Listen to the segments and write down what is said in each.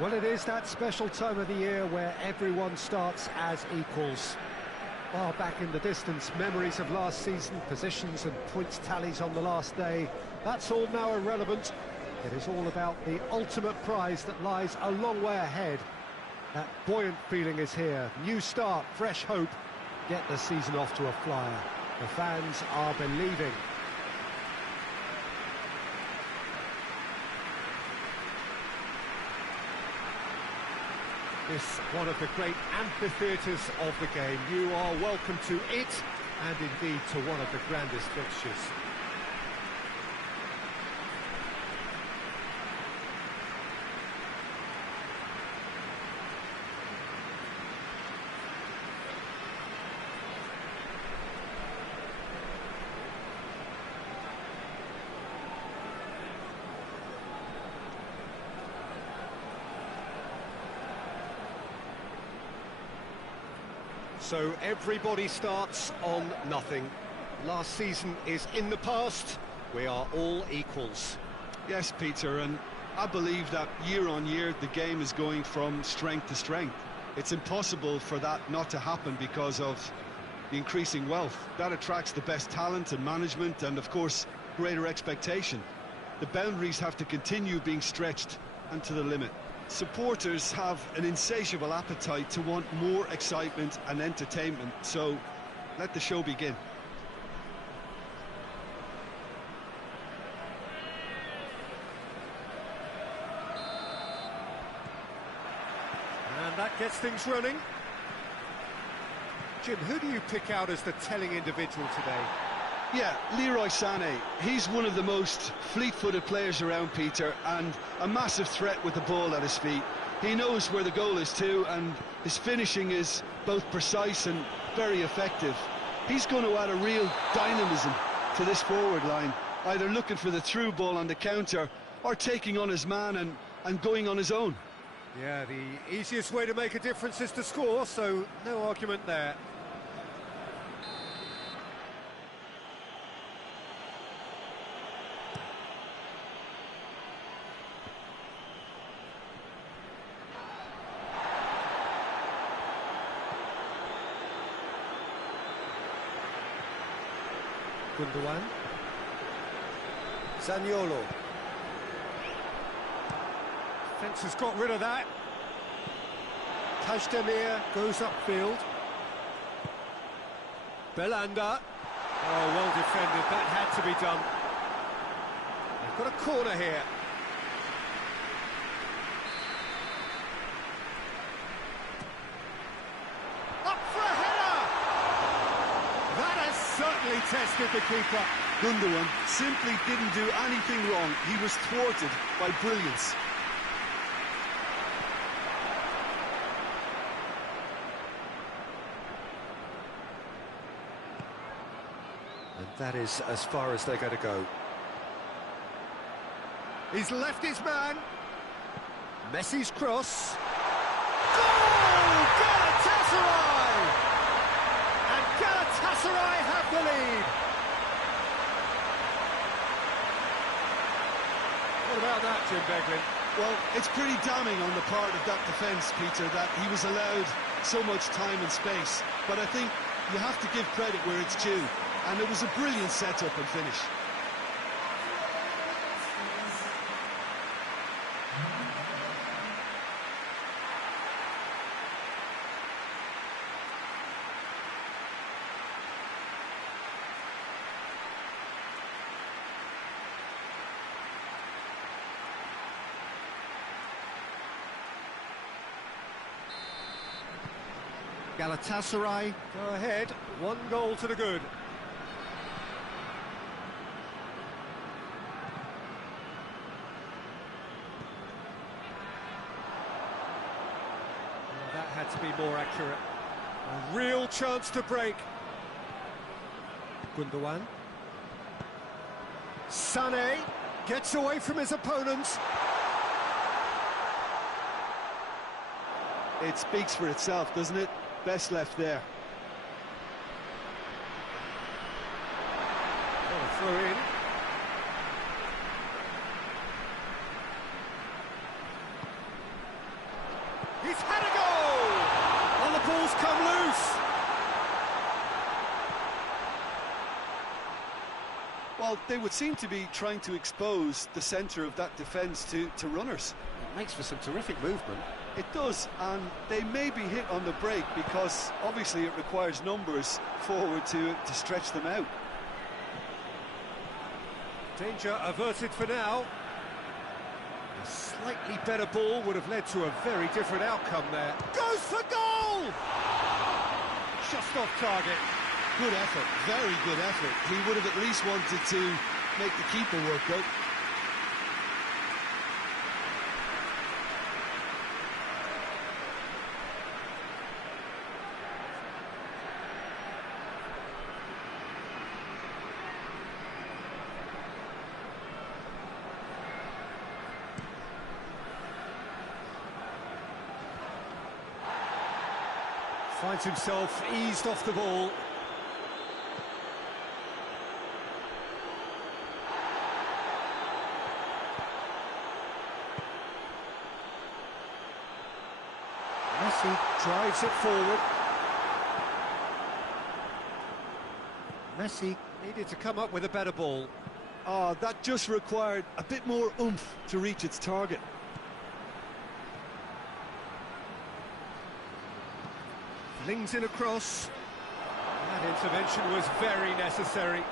Well, it is that special time of the year where everyone starts as equals. Far back in the distance, memories of last season, positions and points tallies on the last day, that's all now irrelevant. It is all about the ultimate prize that lies a long way ahead. That buoyant feeling is here. New start, fresh hope. Get the season off to a flyer. The fans are believing. This one of the great amphitheatres of the game. You are welcome to it, and indeed to one of the grandest fixtures. So everybody starts on nothing. Last season is in the past. We are all equals. Yes, Peter, and I believe that year on year the game is going from strength to strength. It's impossible for that not to happen because of the increasing wealth. That attracts the best talent and management and, of course, greater expectation. The boundaries have to continue being stretched and to the limit. Supporters have an insatiable appetite to want more excitement and entertainment, so let the show begin. And that gets things running. Jim, who do you pick out as the telling individual today? Yeah, Leroy Sané. He's one of the most fleet-footed players around, Peter, and a massive threat with the ball at his feet. He knows where the goal is too, and his finishing is both precise and very effective. He's going to add a real dynamism to this forward line, either looking for the through ball on the counter or taking on his man and going on his own. Yeah, the easiest way to make a difference is to score, so no argument there. Gundogan. Zaniolo. Defence has got rid of that. Tajdemir goes upfield. Belanda. Oh, well defended. That had to be done. They've got a corner here. Up for a header! That has certainly tested the keeper. Gundogan simply didn't do anything wrong. He was thwarted by brilliance. And that is as far as they're going to go. He's left his man. Messi's cross. Goal! Galatasaray! And Galatasaray have the lead. What about that, Jim Beglin? Well, it's pretty damning on the part of that defence, Peter, that he was allowed so much time and space. But I think you have to give credit where it's due. And it was a brilliant setup and finish. Galatasaray go ahead, 1 goal to the good. That had to be more accurate. A real chance to break. Gundogan. Sané gets away from his opponents. It speaks for itself, doesn't it? Best left there. Throw in. Well, they would seem to be trying to expose the centre of that defence to runners. It makes for some terrific movement. It does, and they may be hit on the break because obviously it requires numbers forward to stretch them out. Danger averted for now. A slightly better ball would have led to a very different outcome there. Goes for goal! Just off target. Good effort, very good effort. He would have at least wanted to make the keeper work out. Finds himself eased off the ball. Messi drives it forward. Messi needed to come up with a better ball. Oh, that just required a bit more oomph to reach its target. Flings in across. That intervention was very necessary.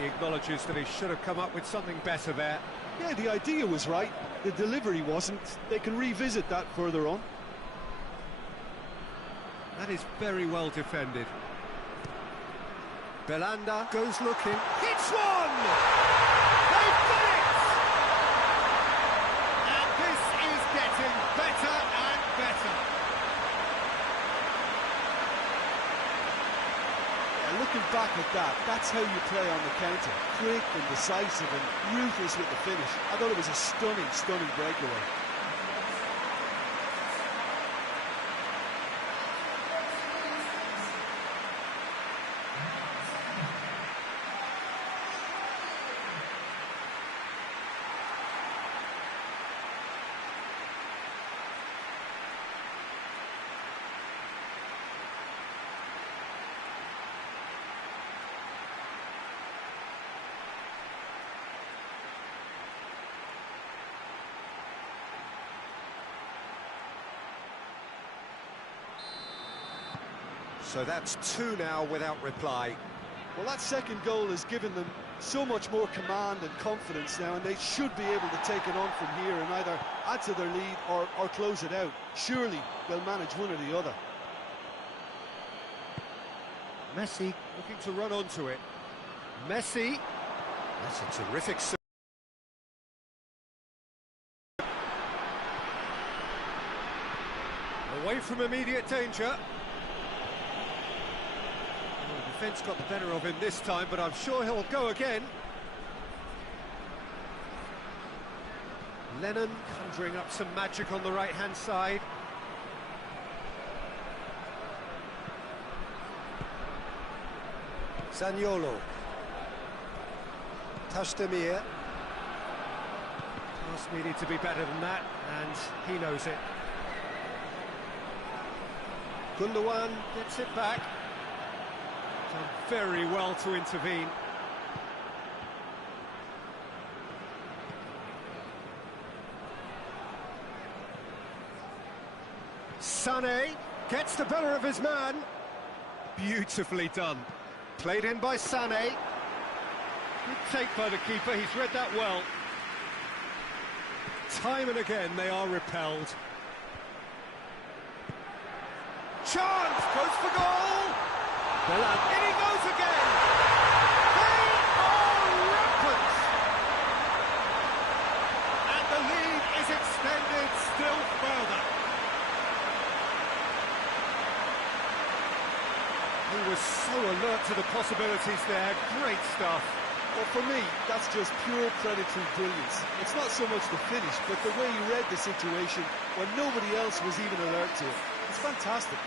He acknowledges that he should have come up with something better there. Yeah, the idea was right, the delivery wasn't. They can revisit that further on. That is very well defended. Belanda goes looking, hits one! They've done it! And this is getting better and better. Yeah, looking back at that, that's how you play on the counter. Quick and decisive and ruthless with the finish. I thought it was a stunning, stunning breakaway. So that's two now without reply. Well, that second goal has given them so much more command and confidence now, and they should be able to take it on from here and either add to their lead or close it out. Surely they'll manage one or the other. Messi looking to run onto it. Messi. That's a terrific serve. Away from immediate danger. Defence got the better of him this time, but I'm sure he'll go again. Lennon conjuring up some magic on the right-hand side. Zaniolo. Tastemir. Pass needed to be better than that, and he knows it. Gundogan gets it back. Done very well to intervene. Sané gets the better of his man. Beautifully done. Played in by Sané. Good take by the keeper, he's read that well. Time and again they are repelled. Chance! Goes for goal! In he goes again! They are rampant! And the lead is extended still further. He was so alert to the possibilities there, great stuff. Well, for me, that's just pure predatory brilliance. It's not so much the finish, but the way he read the situation when nobody else was even alert to it. It's fantastic.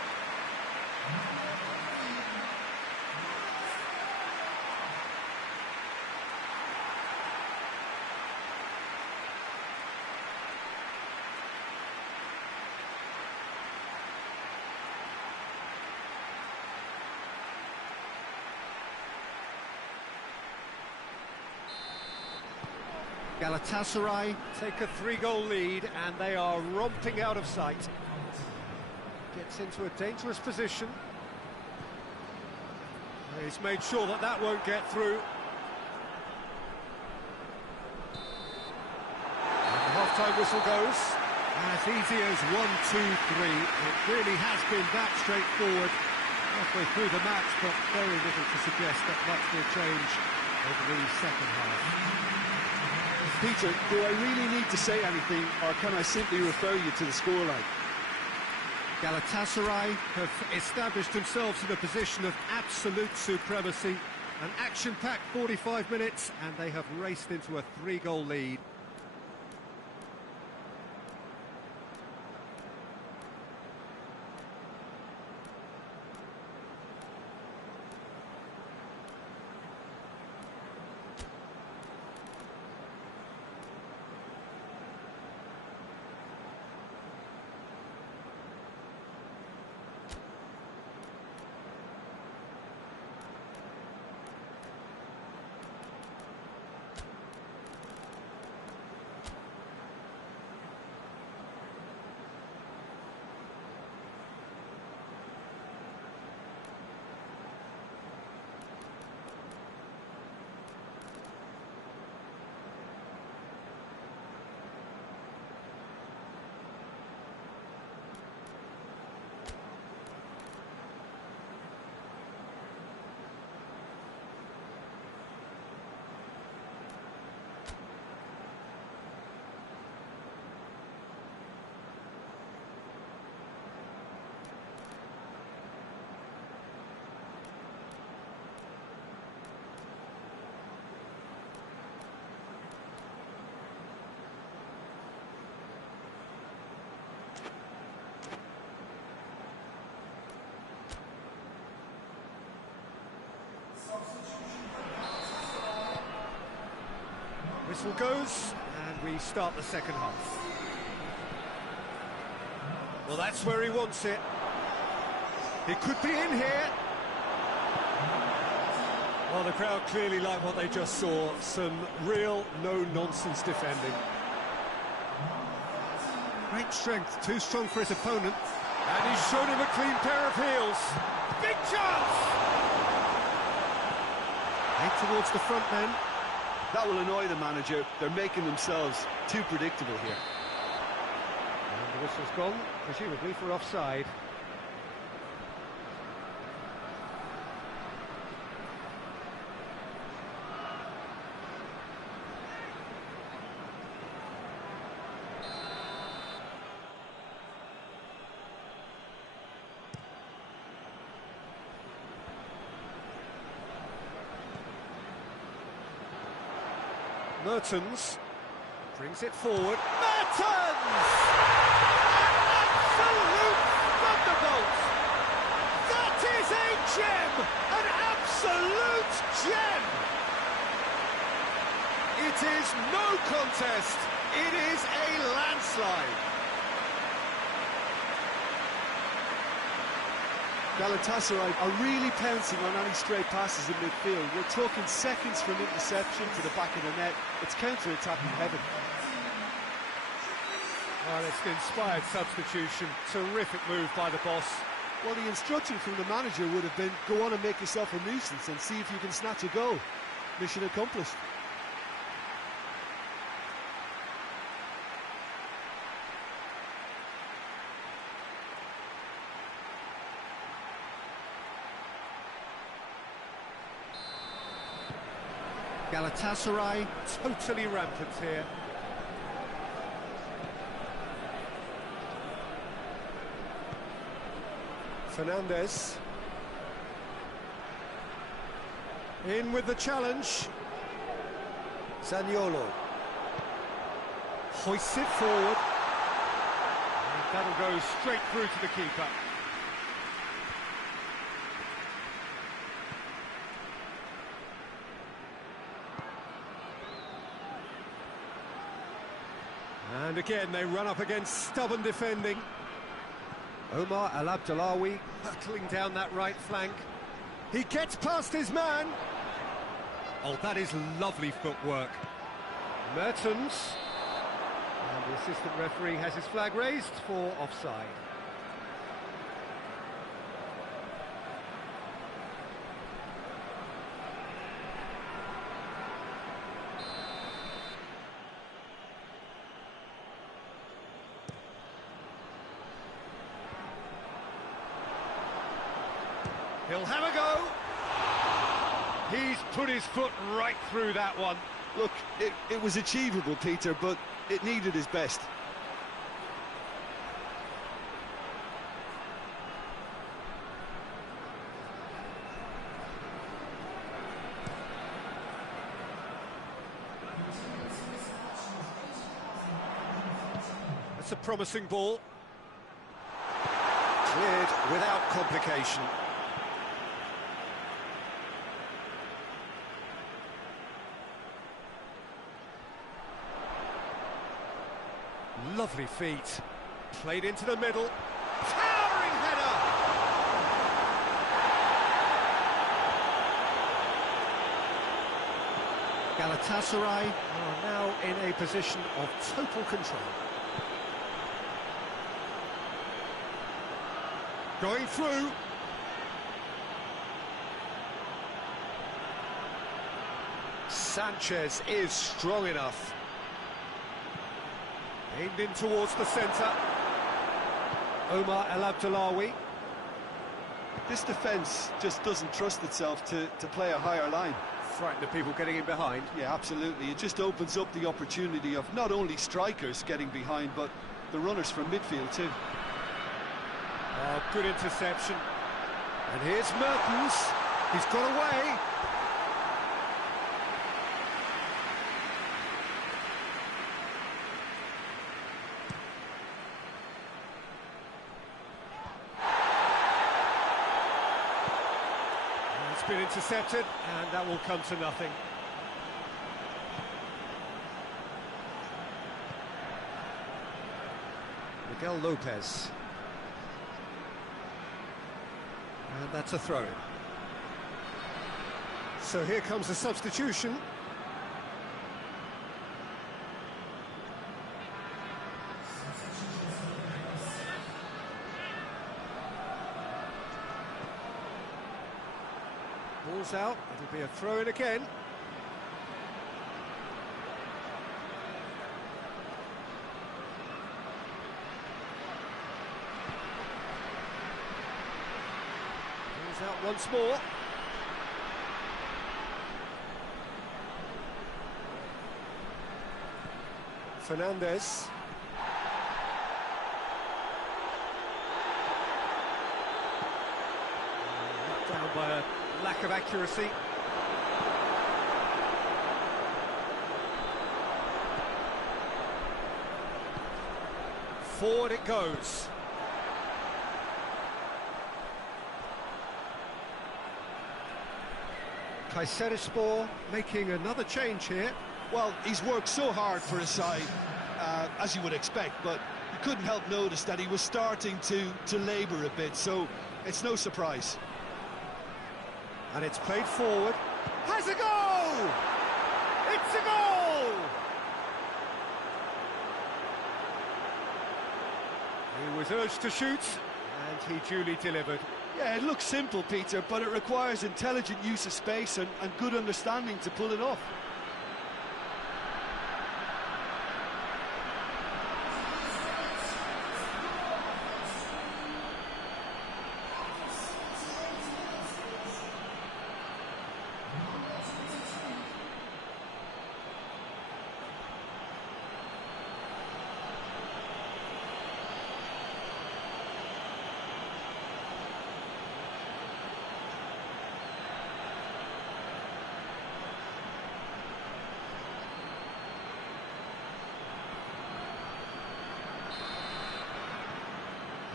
Galatasaray take a 3-goal lead and they are romping out of sight. Gets into a dangerous position. He's made sure that that won't get through. And the half-time whistle goes. As easy as 1, 2, 3. It really has been that straightforward halfway through the match, but very little to suggest that much will change over the second half. Peter, do I really need to say anything, or can I simply refer you to the scoreline? Galatasaray have established themselves in a position of absolute supremacy. An action-packed 45 minutes, and they have raced into a 3-goal lead. Whistle goes, and we start the second half. Well, that's where he wants it. He could be in here. Well, the crowd clearly like what they just saw. Some real no-nonsense defending. Great strength, too strong for his opponent. And he's shown him a clean pair of heels. Big chance! Head towards the front then. That will annoy the manager. They're making themselves too predictable here. And the whistle's gone, presumably for offside. Mertens brings it forward. Mertens! An absolute thunderbolt! That is a gem! An absolute gem! It is no contest. It is a landslide. Galatasaray are really pouncing on any stray passes in midfield. We're talking seconds from interception to the back of the net. It's counter-attacking heaven. Well, it's an inspired substitution. Terrific move by the boss. Well, the instruction from the manager would have been, go on and make yourself a nuisance and see if you can snatch a goal. Mission accomplished. Galatasaray totally rampant here. Fernandez. In with the challenge. Zaniolo. Hoists it forward. And that'll go straight through to the keeper. And again, they run up against stubborn defending. Omar Al-Abdalawi hurtling down that right flank. He gets past his man. Oh, that is lovely footwork. Mertens. And the assistant referee has his flag raised for offside. He'll have a go. He's put his foot right through that one. Look, it was achievable, Peter, but it needed his best. That's a promising ball. Cleared without complication. Lovely feet. Played into the middle. Towering header! Galatasaray are now in a position of total control. Going through. Sanchez is strong enough. Aimed in towards the centre. Omar El Abdullawi. This defence just doesn't trust itself to play a higher line. Frightened of people getting in behind. Yeah, absolutely. It just opens up the opportunity of not only strikers getting behind, but the runners from midfield too. Oh, good interception. And here's Mertens. He's got away. It's been intercepted, and that will come to nothing. Miguel Lopez. And that's a throw-in. So here comes the substitution. Ball's out, it'll be a throw-in again. Ball's out once more. Fernandez. Down by a lack of accuracy. Forward it goes. Kayserispor making another change here. Well, he's worked so hard for his side, as you would expect, but you couldn't help notice that he was starting to labour a bit, so it's no surprise. And it's played forward. Has a goal! It's a goal! He was urged to shoot, and he duly delivered. Yeah, it looks simple, Peter, but it requires intelligent use of space and good understanding to pull it off.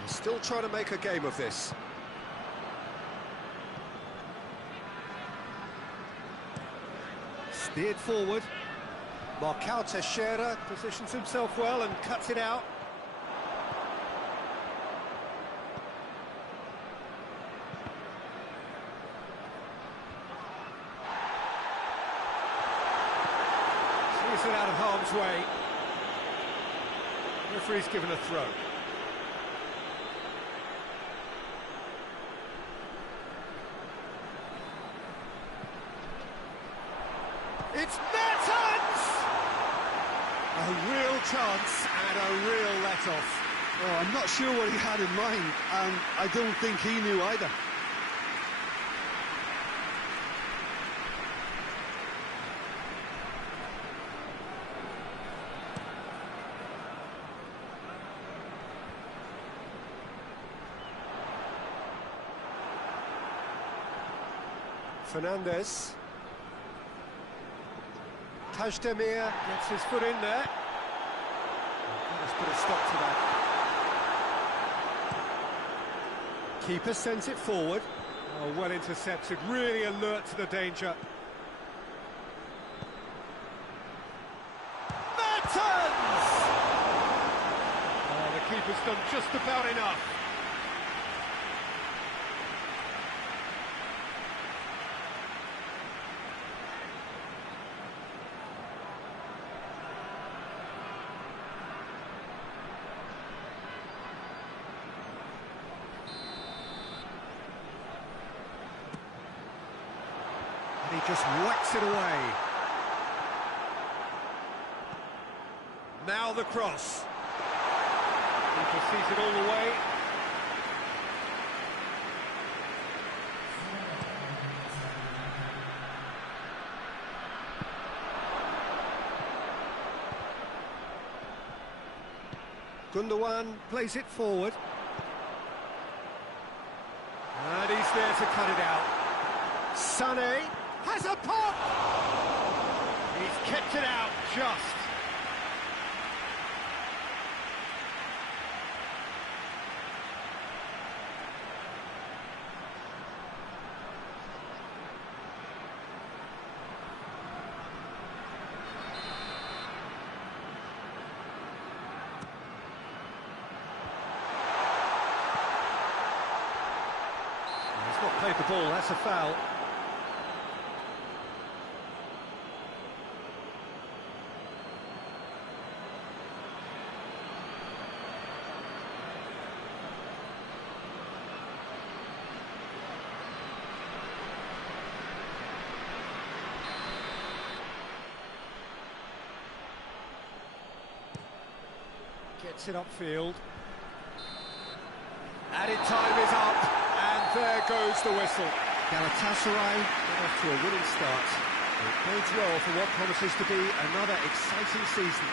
Still trying to make a game of this. Steered forward. Marcao Teixeira positions himself well and cuts it out. Sees it out of half. harm's way. Referee's given a throw. It's Mertens! A real chance and a real let-off. Oh, I'm not sure what he had in mind, and I don't think he knew either. Fernandes. Tajdemir gets his foot in there. Let's put a stop to that. Keeper sends it forward. Oh, well intercepted, really alert to the danger. Mertens! Oh, the keeper's done just about enough. He just whacks it away. Now the cross. Keeper sees it all the way. Gundogan plays it forward. And he's there to cut it out. Sané has a pop! He's kept it out just. He's not played the ball, that's a foul. Gets it upfield. Added time is up, and there goes the whistle. Galatasaray got off to a winning start. It bodes well for what promises to be another exciting season.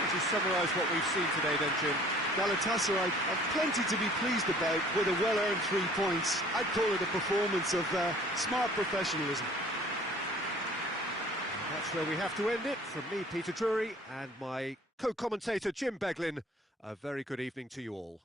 Would you summarise what we've seen today then, Jim? Galatasaray have plenty to be pleased about with a well-earned 3 points. I'd call it a performance of smart professionalism. And that's where we have to end it. From me, Peter Drury, and my co-commentator, Jim Beglin. A very good evening to you all.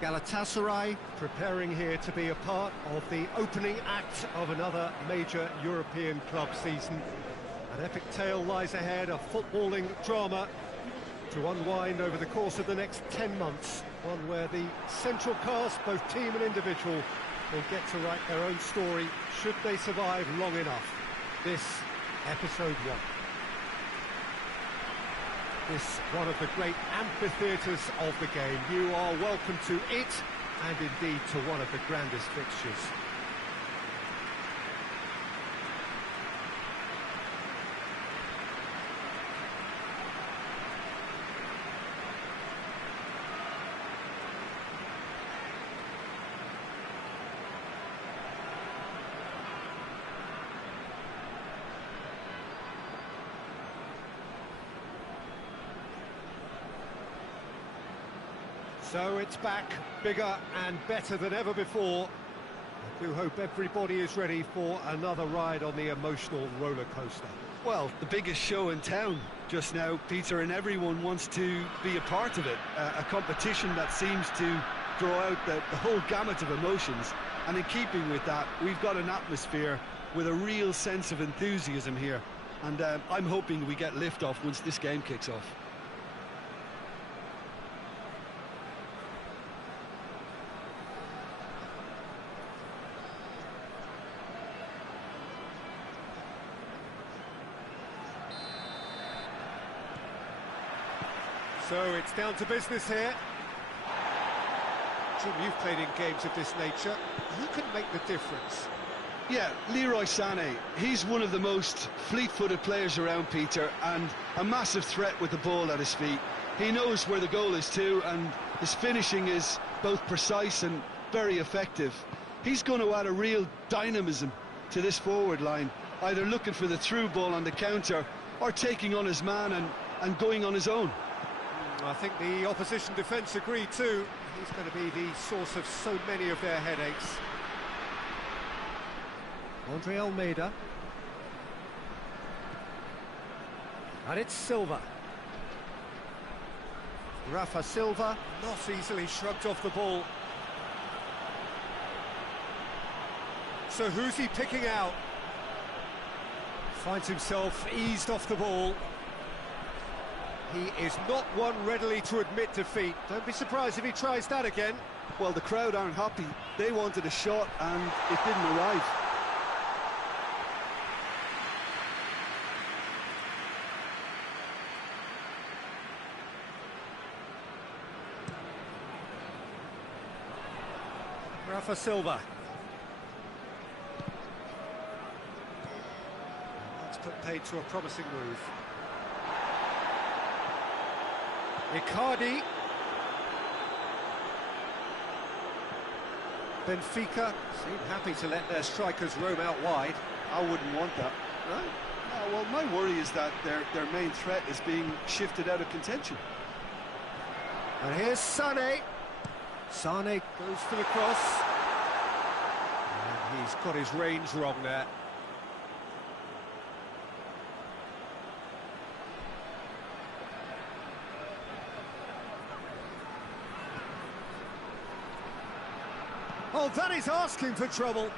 Galatasaray preparing here to be a part of the opening act of another major European club season. An epic tale lies ahead, a footballing drama to unwind over the course of the next 10 months. One where the central cast, both team and individual, will get to write their own story should they survive long enough. This, episode 1. This one of the great amphitheatres of the game. You are welcome to it, and indeed to one of the grandest fixtures. So it's back, bigger and better than ever before. I do hope everybody is ready for another ride on the emotional roller coaster. Well, the biggest show in town just now, Peter, and everyone wants to be a part of it. A competition that seems to draw out the whole gamut of emotions. And in keeping with that, we've got an atmosphere with a real sense of enthusiasm here. And I'm hoping we get lift-off once this game kicks off. So it's down to business here. Jim, you've played in games of this nature. Who can make the difference? Yeah, Leroy Sané. He's one of the most fleet-footed players around, Peter, and a massive threat with the ball at his feet. He knows where the goal is too, and his finishing is both precise and very effective. He's going to add a real dynamism to this forward line, either looking for the through ball on the counter or taking on his man and going on his own. I think the opposition defence agree too. He's going to be the source of so many of their headaches. Andre Almeida. And it's Silva. Rafa Silva, not easily shrugged off the ball. So who's he picking out? Finds himself eased off the ball. He is not one readily to admit defeat. Don't be surprised if he tries that again. Well, the crowd aren't happy. They wanted a shot and it didn't arrive. Rafa Silva. That's put paid to a promising move. Icardi. Benfica seem happy to let their strikers roam out wide. I wouldn't want that. No? Well, my worry is that their main threat is being shifted out of contention. And here's Sané. Sané goes for the cross. And he's got his range wrong there. Oh, that is asking for trouble.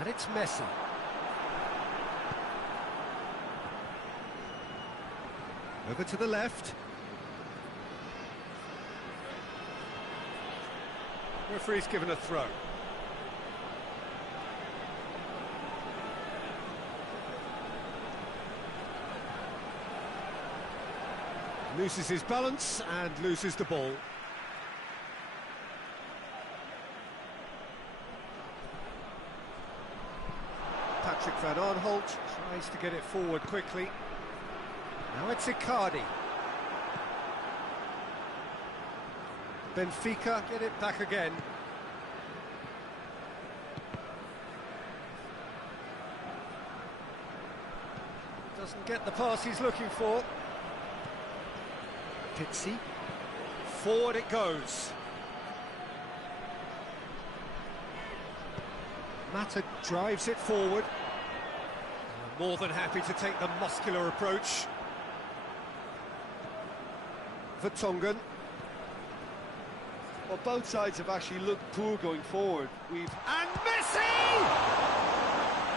And it's Messi. Over to the left. Referee's given a throw. Loses his balance and loses the ball. Patrick Van Aanholt tries to get it forward quickly. Now it's Icardi. Benfica get it back again. Doesn't get the pass he's looking for. Pizzi. Forward it goes. Mata drives it forward. More than happy to take the muscular approach. Vertonghen. Well, both sides have actually looked poor going forward. And Messi!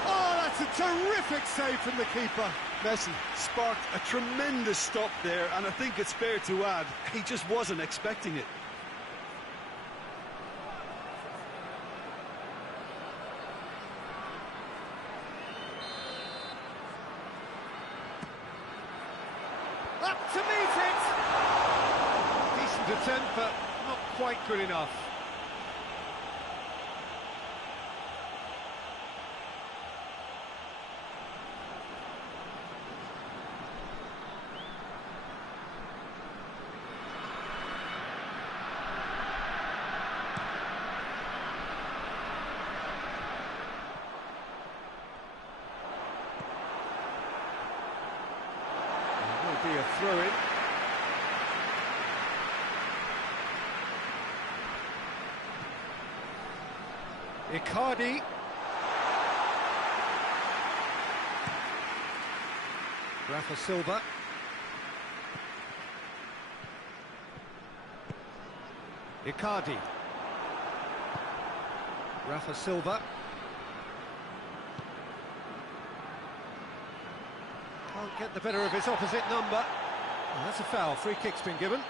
Oh, that's a terrific save from the keeper. Messi sparked a tremendous stop there, and I think it's fair to add, he just wasn't expecting it. Up to meet it! Decent attempt, but not quite good enough. Be a throw-in. Icardi. Rafa Silva. Icardi. Rafa Silva. Can't get the better of his opposite number. And that's a foul. Free kick's been given.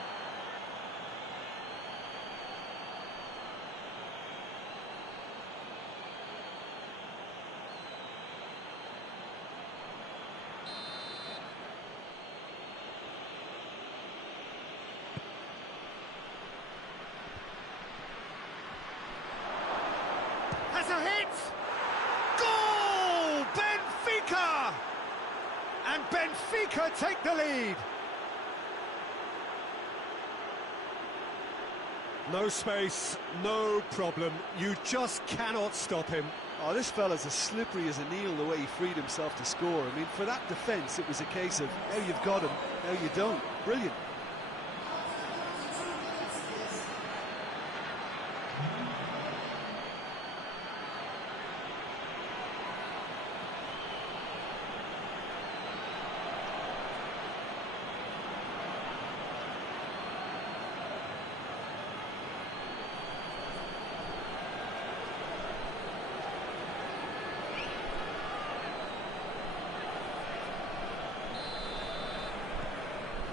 Has a hit! Goal! Benfica! And Benfica take the lead. No space, no problem. You just cannot stop him. Oh, this fella's as slippery as a needle the way he freed himself to score. I mean, for that defence, it was a case of now you've got him, now you don't. Brilliant.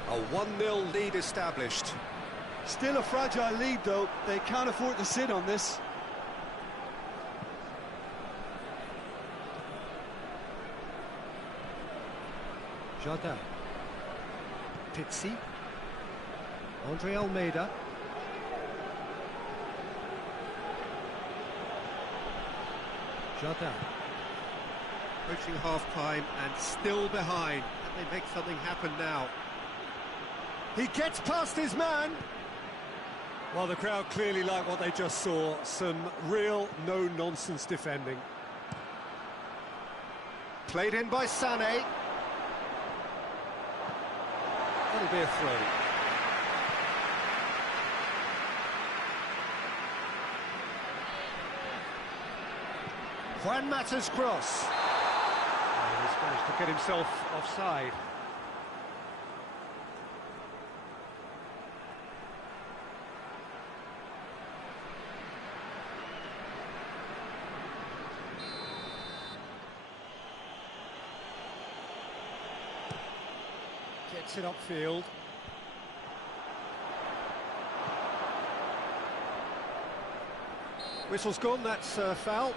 A 1-0 lead established. Still a fragile lead, though. They can't afford to sit on this. Jardin. Pizzi. Andre Almeida. Jardin. Approaching half-time and still behind. Can they make something happen now? He gets past his man. Well, the crowd clearly like what they just saw. Some real no-nonsense defending. Played in by Sané. That'll be a throw. Juan Mata's cross. Oh, he's managed to get himself offside. Gets it upfield. Whistle's gone, that's foul.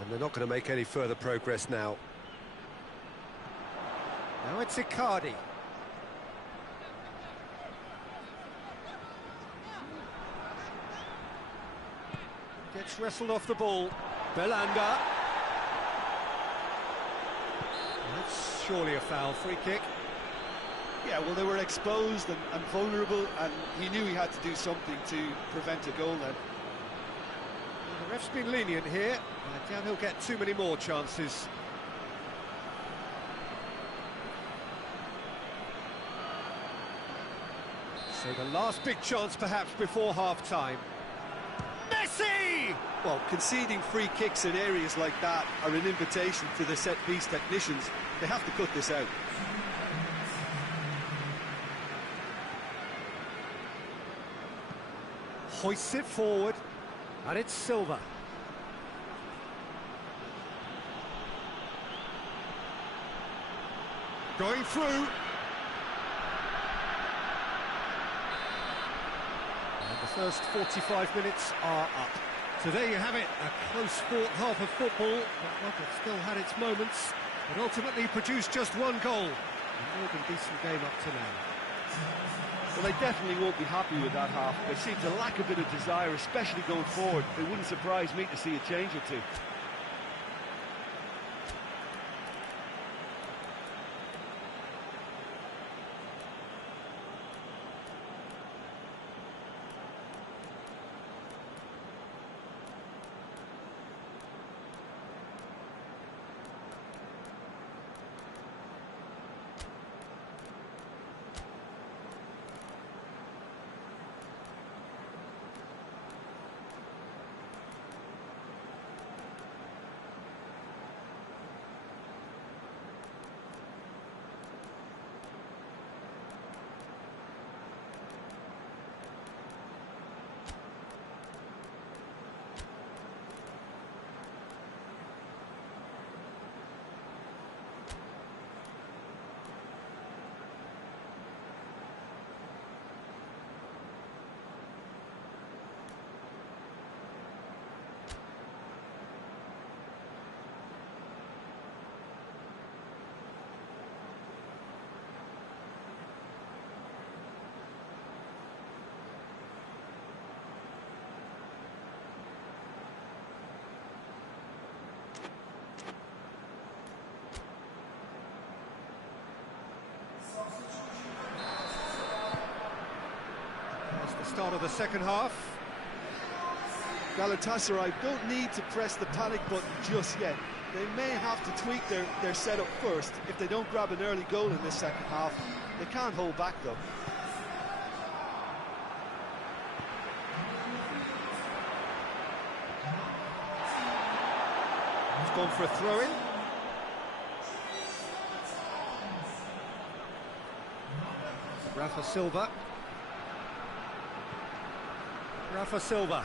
And they're not going to make any further progress now. Now it's Icardi. Gets wrestled off the ball. Belanda. That's surely a foul. Free kick. Yeah, well, they were exposed and vulnerable, and he knew he had to do something to prevent a goal then. Well, the ref's been lenient here. I doubt he'll get too many more chances. So the last big chance perhaps before half-time. Messi! Well, conceding free kicks in areas like that are an invitation to the set-piece technicians. They have to cut this out. Hoists it forward, and it's Silva. Going through. And the first 45 minutes are up. So there you have it, a close-fought half of football, but one that still had its moments, but ultimately produced just one goal. A more than decent game up to now. Well, they definitely won't be happy with that half. They seem to lack a bit of desire, especially going forward. It wouldn't surprise me to see a change or two. Start of the second half. Galatasaray don't need to press the panic button just yet. They may have to tweak their setup first. If they don't grab an early goal in this second half, they can't hold back though. He's gone for a throw-in. Rafa Silva. Rafa Silva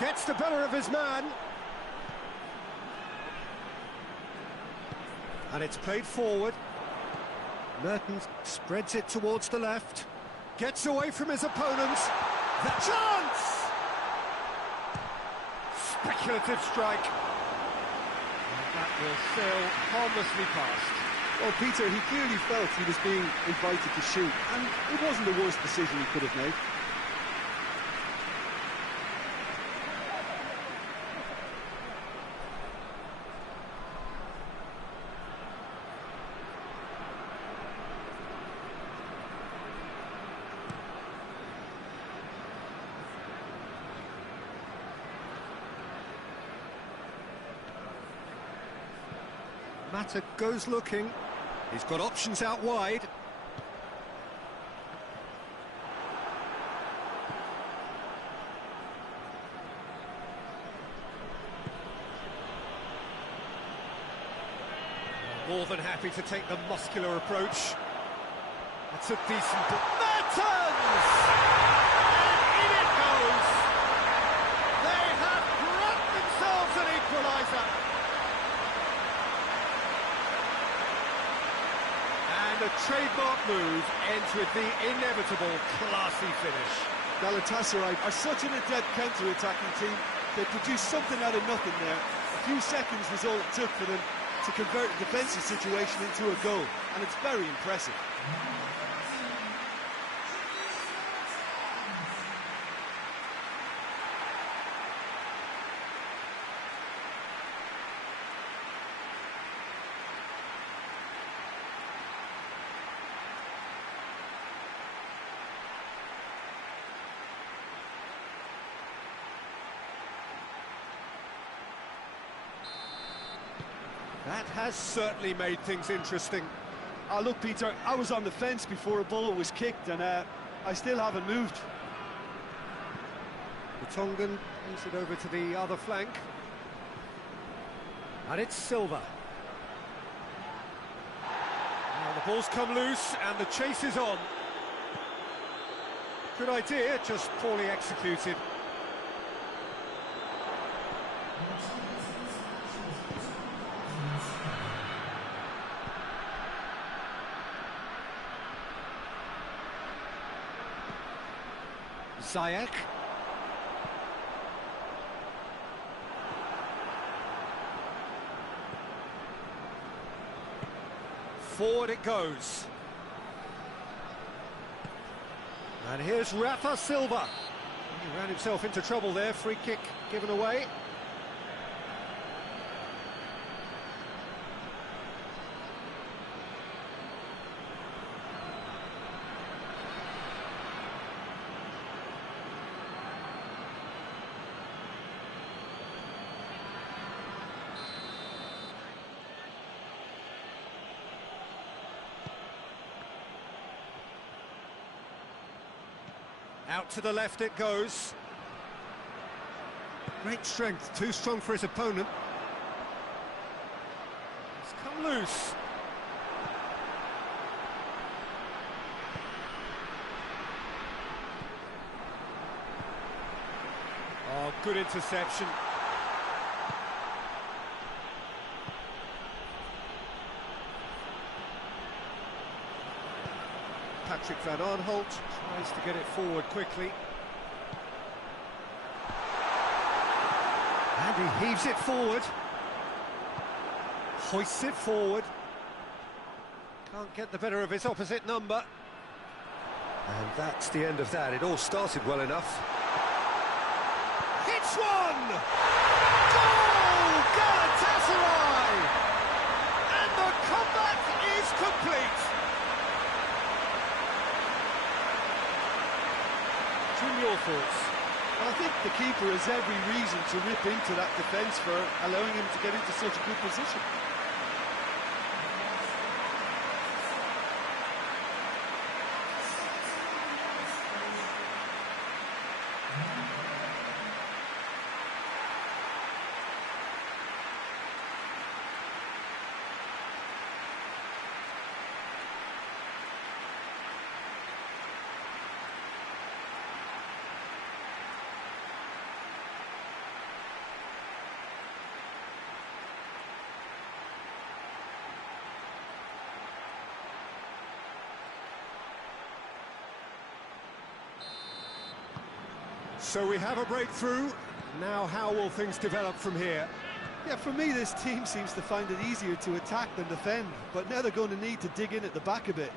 gets the better of his man, and it's played forward. Mertens spreads it towards the left, gets away from his opponents. The chance! Speculative strike, and that will sail harmlessly past. Well, Peter, he clearly felt he was being invited to shoot, and it wasn't the worst decision he could have made. Mata goes looking. He's got options out wide. More than happy to take the muscular approach. That's a decent... Mertens! And in it goes! They have brought themselves an equaliser. And a trademark move ends with the inevitable classy finish. Galatasaray are such an adept counter-attacking team. They produced something out of nothing there. A few seconds was all it took for them to convert a defensive situation into a goal, and it's very impressive. That has certainly made things interesting. Look, Peter, I was on the fence before a bullet was kicked, and I still haven't moved. The Tongan moves it over to the other flank. And it's Silva. Now the ball's come loose and the chase is on. Good idea, just poorly executed. Ziyech. Forward it goes. And here's Rafa Silva. He ran himself into trouble there, free kick given away. Out to the left it goes. Great strength, too strong for his opponent. It's come loose. Oh, good interception. Patrick Van Aanholt tries to get it forward quickly. And he heaves it forward. Hoists it forward. Can't get the better of his opposite number. And that's the end of that. It all started well enough. Hits one! Goal! Galatasaray! And the comeback is complete. Your thoughts? Well, I think the keeper has every reason to rip into that defence for allowing him to get into such a good position. So we have a breakthrough. Now how will things develop from here? Yeah, for me, this team seems to find it easier to attack than defend, but now they're going to need to dig in at the back a bit.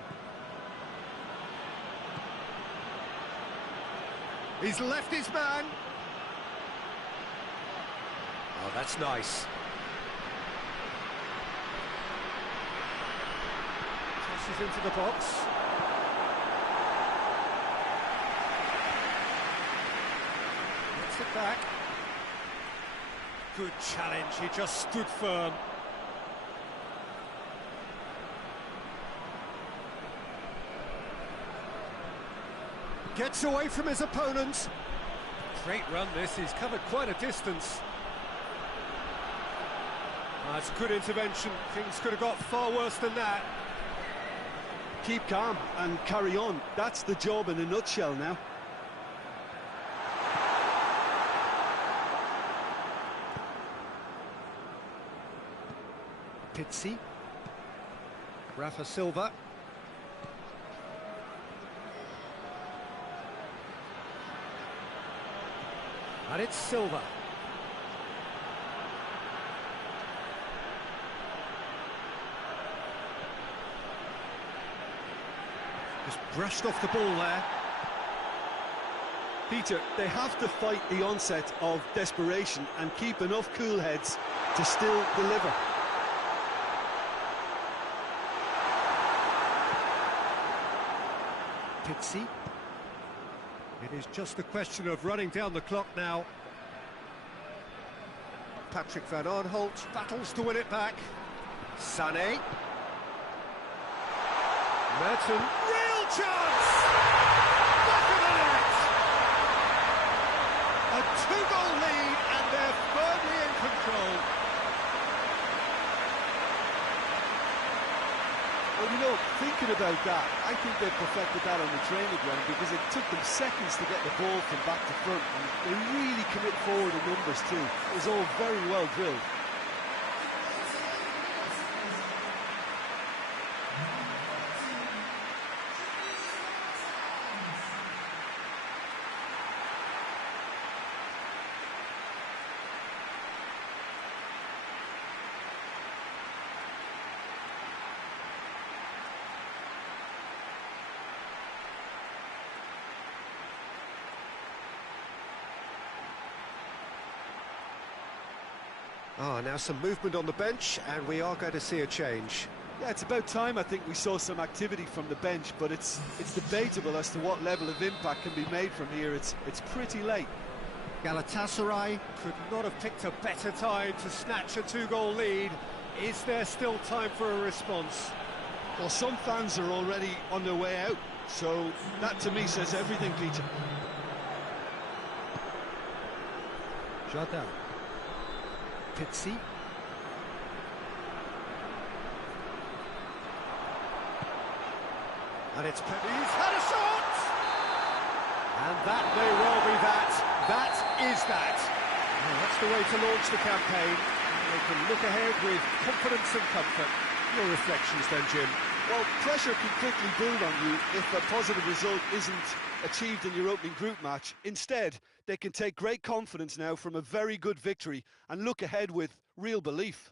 He's left his man. Oh, that's nice. Tosses into the box. Gets it back. Good challenge, he just stood firm. Gets away from his opponent. Great run this, he's covered quite a distance. That's good intervention, things could have got far worse than that. Keep calm and carry on, that's the job in a nutshell now. Pizzi. Rafa Silva. And it's Silva. Just brushed off the ball there. Peter, they have to fight the onset of desperation and keep enough cool heads to still deliver. Pizzi. It is just a question of running down the clock now. Patrick Van Aanholt battles to win it back. Sané. Merton, real chance! Back of the net! A two-goal lead and they're firmly in control. Well, you know, thinking about that, I think they perfected that on the training ground because it took them seconds to get the ball from back to front, and they really commit forward in numbers too. It was all very well drilled. Now some movement on the bench, and we are going to see a change. Yeah, it's about time I think we saw some activity from the bench, but it's debatable as to what level of impact can be made from here. It's pretty late. Galatasaray could not have picked a better time to snatch a two-goal lead. Is there still time for a response? Well, some fans are already on their way out, so that to me says everything, Peter. Jardin. Pizzi. And it's Pepe. He's had a shot! And that may well be that. That is that. Well, that's the way to launch the campaign. They can look ahead with confidence and comfort. Your reflections then, Jim? Well, pressure can quickly build on you if a positive result isn't achieved in your opening group match. Instead, they can take great confidence now from a very good victory and look ahead with real belief.